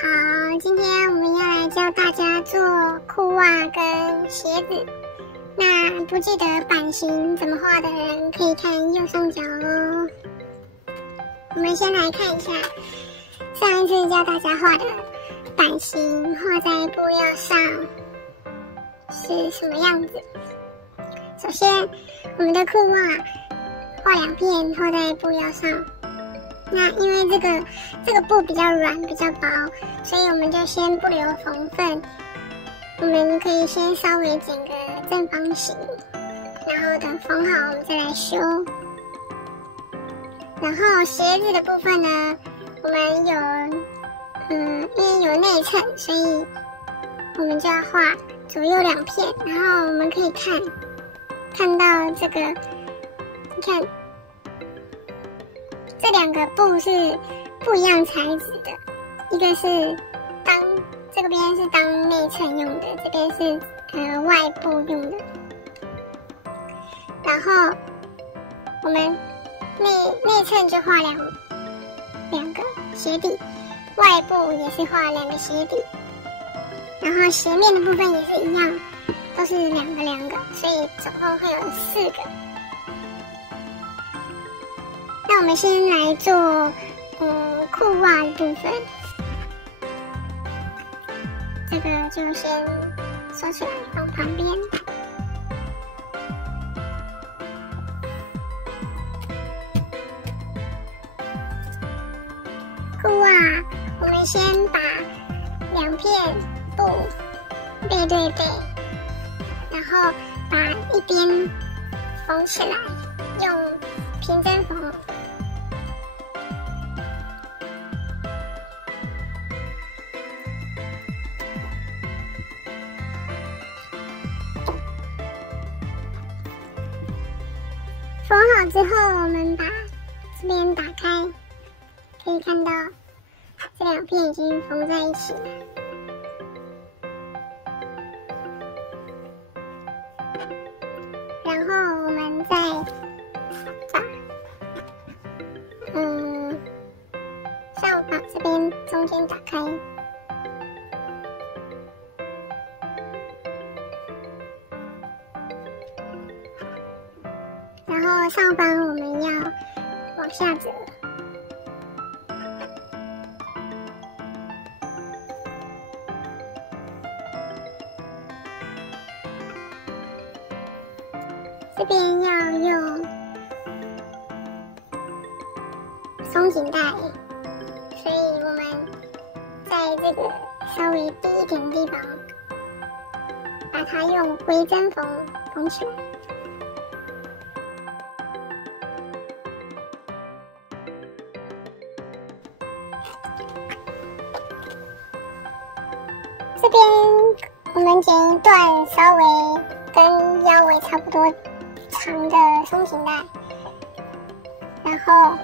好，今天我们要来教大家做裤袜跟鞋子。那不记得版型怎么画的人，可以看右上角哦。我们先来看一下上一次教大家画的版型，画在布料上是什么样子。首先，我们的裤袜画2片，画在布料上。那因为这个布比较软比较薄，所以我们就先不留缝份，我们可以先稍微剪个正方形，然后等缝好我们再来修。然后鞋子的部分呢，我们因为有内衬，所以我们就要画左右2片，然后我们可以看到这个，你看。这2个布是不一样材质的，一个是这边是当内衬用的，这边是外布用的。然后我们内衬就画两个鞋底，外布也是画2个鞋底，然后鞋面的部分也是一样，都是2个，所以总共会有4个。那我们先来做裤袜的部分，这个就先收起来放旁边。裤袜我们先把2片布背对背，然后把一边缝起来，用平针缝。缝好之后，我们把这边打开，可以看到这2片已经缝在一起了。然后我们再把这边中间打开。然后上方我们要往下折，这边要用松紧带，所以我们在这个稍微低一点的地方，把它用回针缝起来。这边我们剪一段稍微跟腰围差不多长的松紧带，然后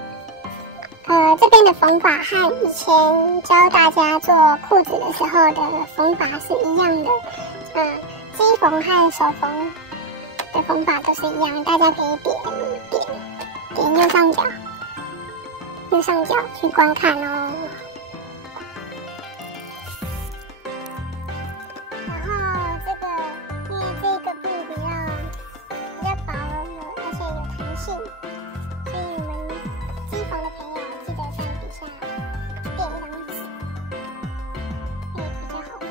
这边的缝法和以前教大家做裤子的时候的缝法是一样的，机缝和手缝的缝法都是一样，大家可以点右上角去观看哦。所以我们机缝的朋友记得在底下垫一张纸，会比较好缝。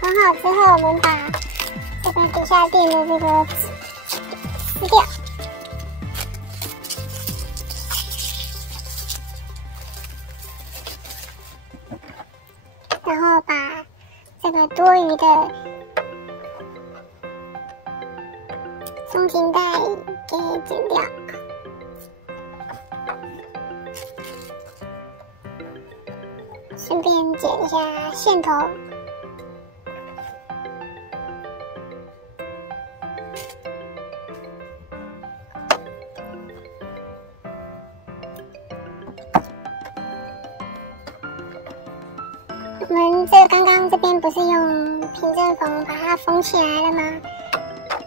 缝好之后，我们把这个底下垫的这个纸撕掉。然后把这个多余的松紧带给剪掉，顺便剪一下线头。我们刚刚这边不是用平针缝把它缝起来了吗？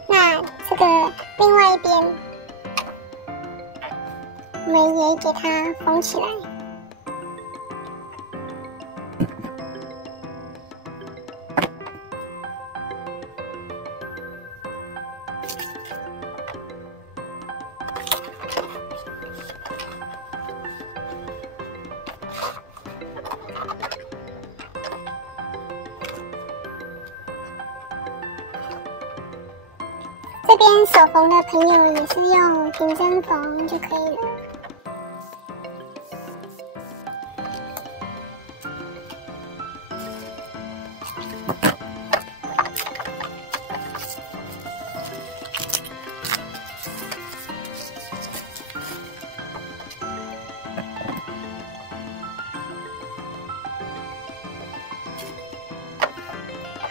那这个另外一边，我们也给它缝起来。这边手缝的朋友也是用平针缝就可以了。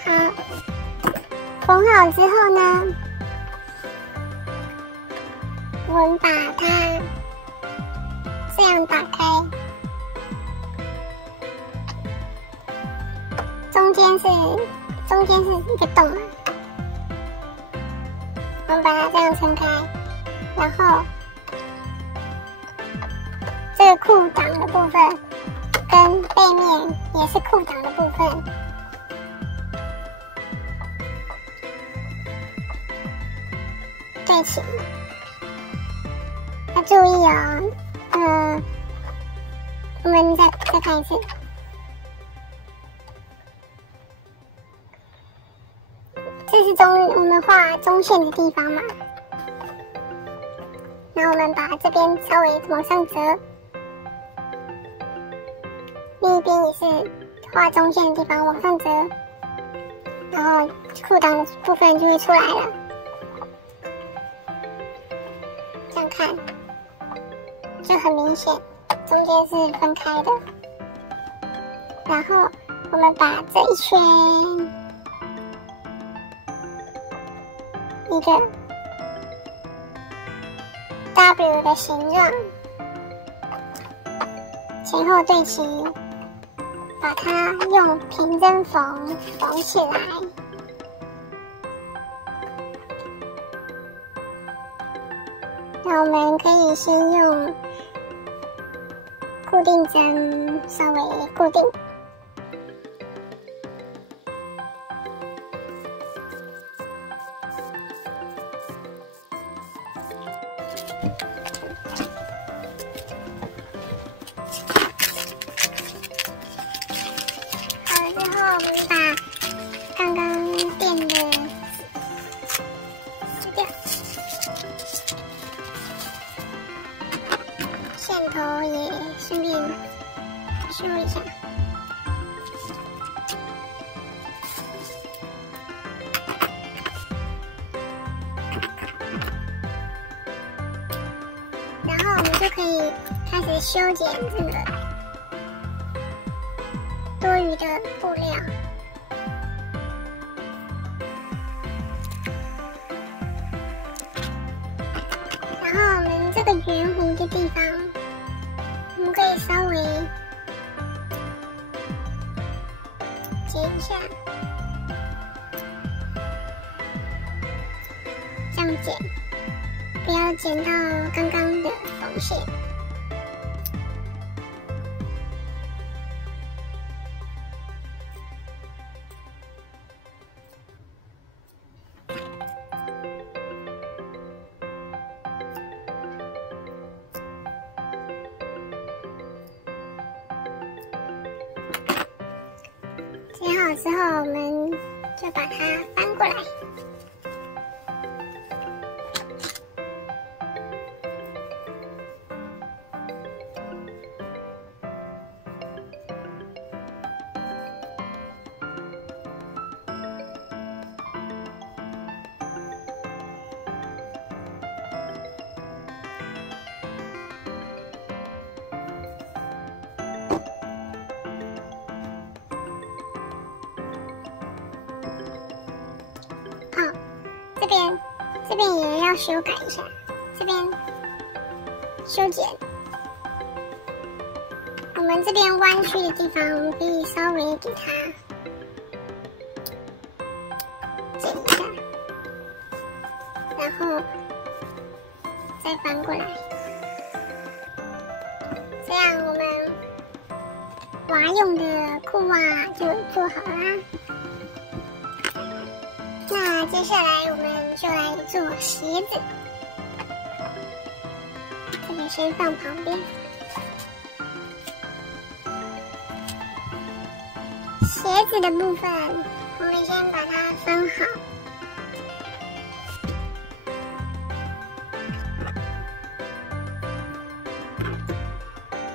好，缝好之后呢，我们把它这样打开，中间是一个洞嘛，我们把它这样撑开，然后这个裤裆的部分跟背面也是裤裆的部分，对齐。要注意哦，我们再看一次。这是我们画中线的地方嘛，然后我们把这边稍微往上折，另一边也是画中线的地方往上折，然后裤裆的部分就会出来了。这样看就很明显，中间是分开的。然后我们把这一圈一个 W 的形状前后对齐，把它用平针缝缝起来。那我们可以先用固定针稍微固定。好了之后，我们把刚刚垫的撕掉，线头也顺便修一下。然后我们就可以开始修剪这个多余的布料。然后我们这个圆弧的地方，我们可以稍微剪一下，这样剪，不要剪到刚刚的缝线。剪好之后，我们就把它翻过来。这边也要修改一下，这边修剪，我们这边弯曲的地方，我们可以稍微给它剪一下，然后再翻过来，这样我们娃用的裤袜就做好啦。那接下来我们就来做鞋子，这个先放旁边。鞋子的部分，我们先把它分好，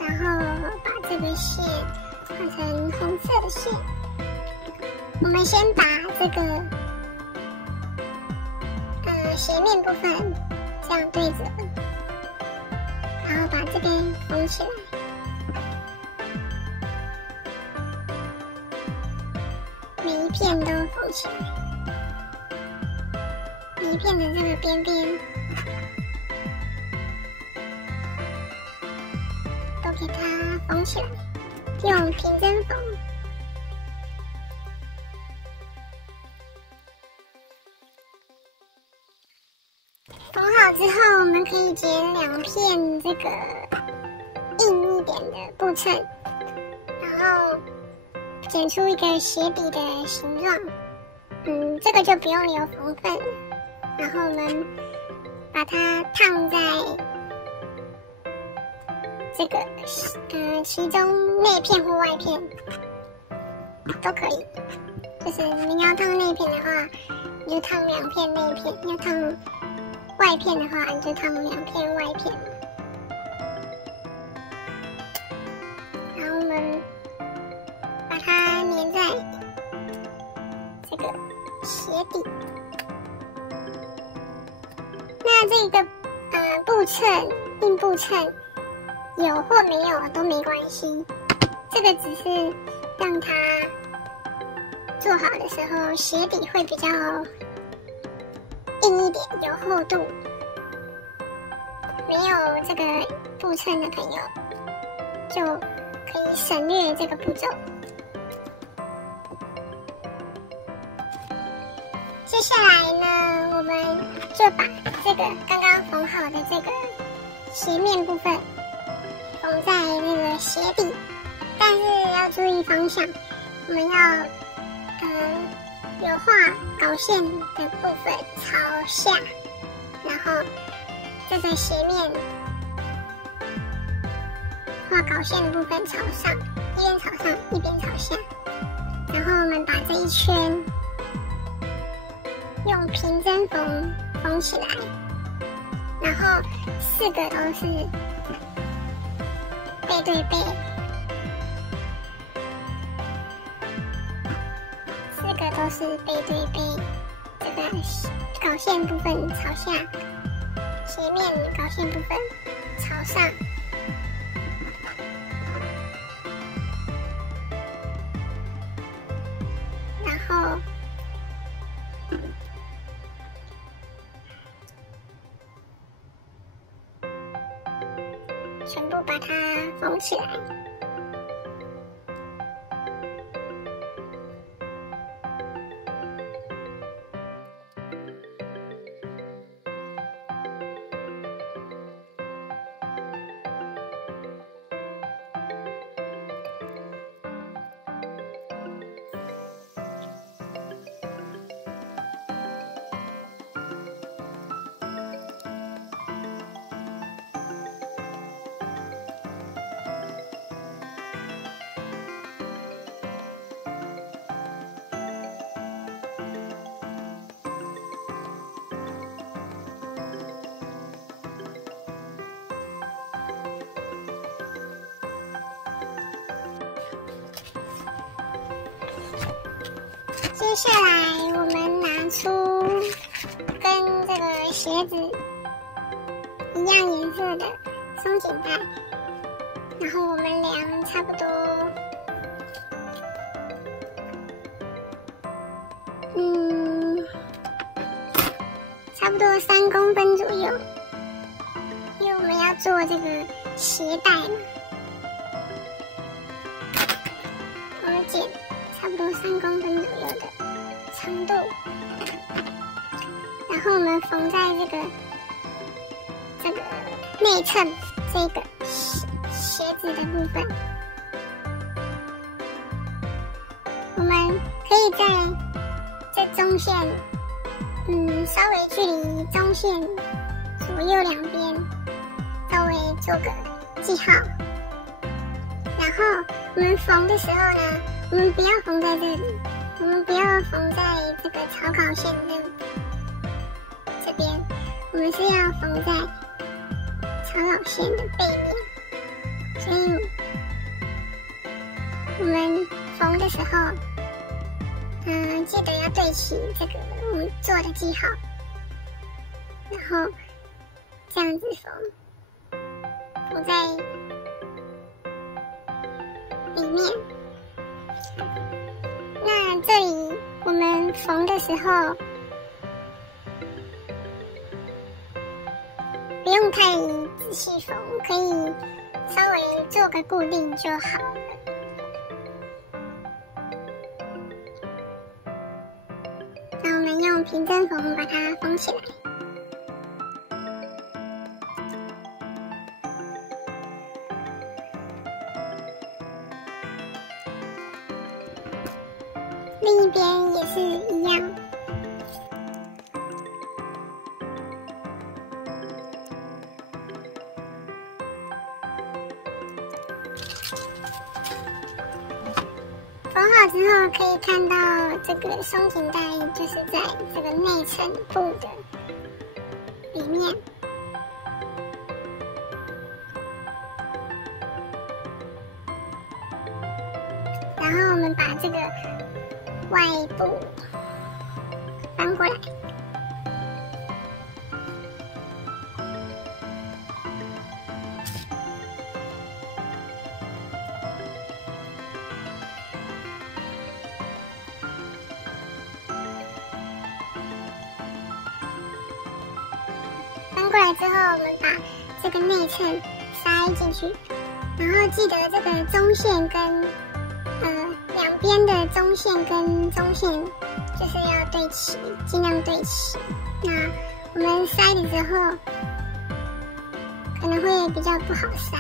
然后把这个线画成红色的线。我们先把这个鞋面部分这样对折，然后把这边缝起来。每一片都缝起来，每一片的这个边边都给它缝起来，用平针缝。缝好之后，我们可以剪2片这个硬一点的布衬，然后剪出一个鞋底的形状。这个就不用留缝份了。然后我们把它烫在这个其中内片或外片都可以。就是你要烫内片的话，你就烫2片内片；要烫外片的话，你就烫2片外片。然后我们把它粘在这个鞋底。那这个布衬硬布衬有或没有都没关系，这个只是让它做好的时候鞋底会比较硬一点，有厚度。没有这个布衬的朋友就可以省略这个步骤。接下来呢，我们就把这个刚刚缝好的这个鞋面部分缝在那个鞋底，但是要注意方向，我们要有画搞线的部分朝下，然后这个鞋面画搞线的部分朝上，一边朝上一边朝下，然后我们把这一圈用平针缝起来，然后4个都是背对背，4个都是背对背，这个搞线部分朝下，鞋面搞线部分朝上。然后全部把它缝起来。接下来我们拿出跟这个鞋子一样颜色的松紧带，然后我们量差不多3公分左右，因为我们要做这个鞋带嘛。3公分左右的长度，然后我们缝在这个内衬这个鞋子的部分。我们可以在中线，稍微距离中线左右两边稍微做个记号。然后我们缝的时候呢，我们不要缝在这里，我们不要缝在这个草稿线这边，我们是要缝在草稿线的背面。所以我们缝的时候，记得要对齐这个我们做的记号，然后这样子缝在里面。那这里我们缝的时候不用太仔细缝，可以稍微做个固定就好了。那我们用平针缝把它缝起来。另一边也是一样。缝好之后，可以看到这个松紧带就是在这个内衬布的里面。然后我们把这个外部翻过来，翻过来之后，我们把这个内衬塞进去，然后记得这个中线跟两边的中线跟中线就是要对齐，尽量对齐。那我们塞的时候可能会比较不好塞，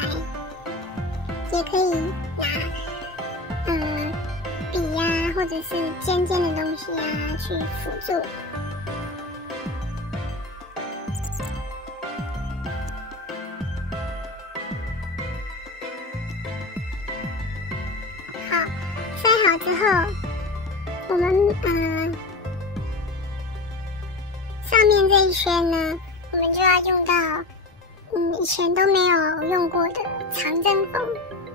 也可以拿笔呀，或者是尖尖的东西呀去辅助。好，塞好之后，我们上面这一圈呢，我们就要用到以前都没有用过的长针缝。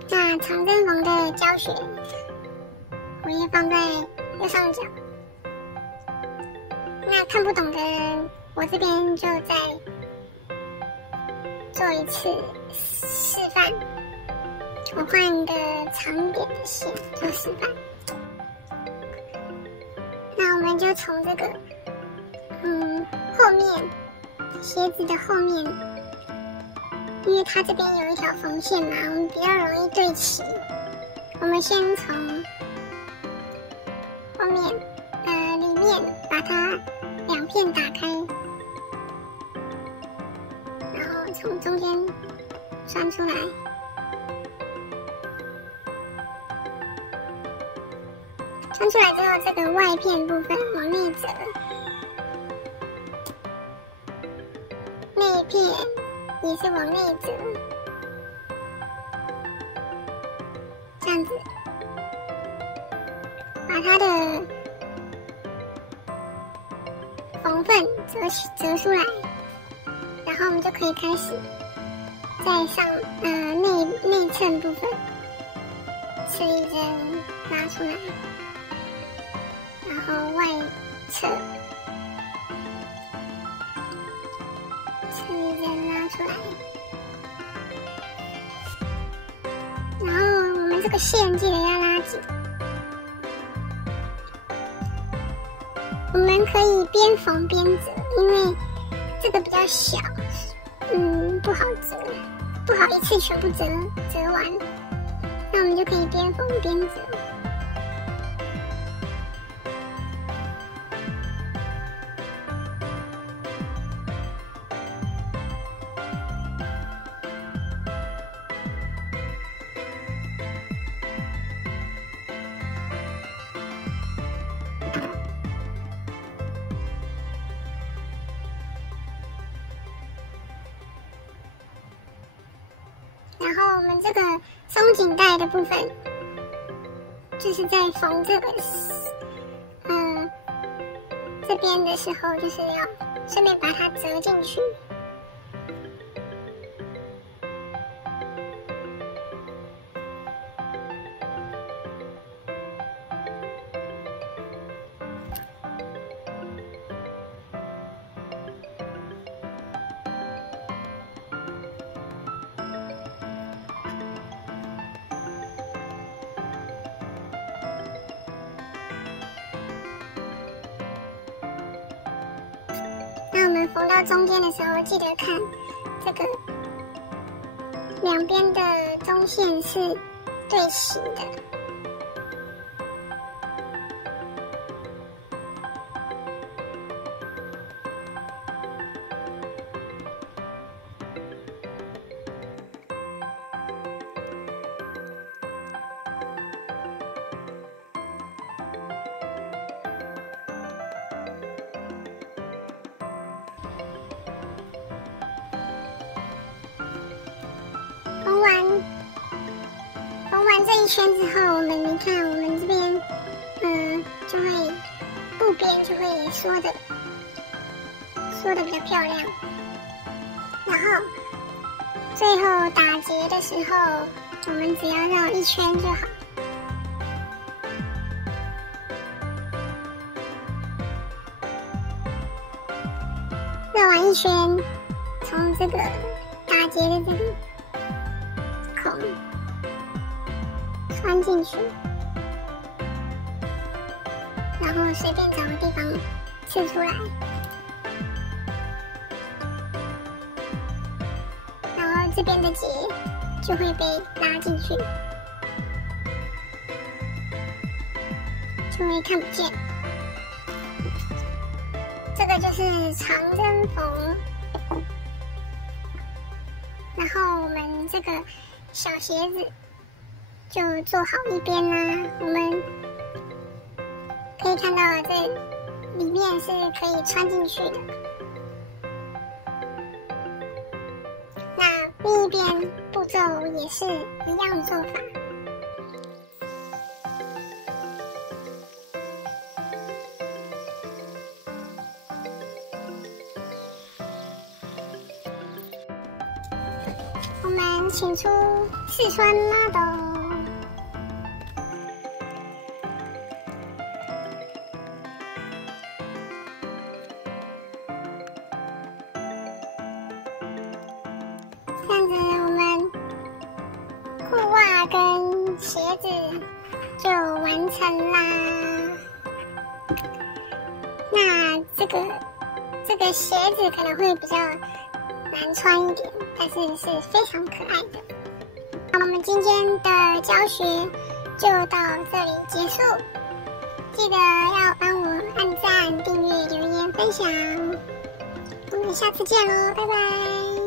那长针缝的教学我也放在右上角。那看不懂的人，我这边就再做一次示范。我换一个长一点的线做示范。那我们就从这个后面鞋子的后面，因为它这边有一条缝线嘛，我们比较容易对齐。我们先从后面里面把它两片打开，然后从中间穿出来。穿出来之后，这个外片部分往内折，内片也是往内折，这样子把它的缝缝折出来，然后我们就可以开始在上内衬部分刺一针拉出来。然后外侧刺一针拉出来，然后我们这个线记得要拉紧。我们可以边缝边折，因为这个比较小，不好折，不好一次全部折完。那我们就可以边缝边折。松紧带的部分，就是在缝这个这边的时候，就是要顺便把它折进去。那我们缝到中间的时候，记得看这个两边的中线是对齐的。缝完这一圈之后，你看我们这边，就会布边就会缩的比较漂亮。然后最后打结的时候，我们只要绕一圈就好。绕完一圈，从这个打结的这个孔穿进去，然后随便找个地方刺出来，然后这边的结就会被拉进去，就会看不见。这个就是长针缝，然后我们这个小鞋子就做好一边啦。我们可以看到这里面是可以穿进去的。那另一边步骤也是一样的做法。我们请出试穿 model。这样子，我们裤袜跟鞋子就完成啦。那这个鞋子可能会比较难穿一点，但是是非常可爱的。那我们今天的教学就到这里结束，记得要帮我按赞、订阅、留言、分享。我们下次见喽，拜拜。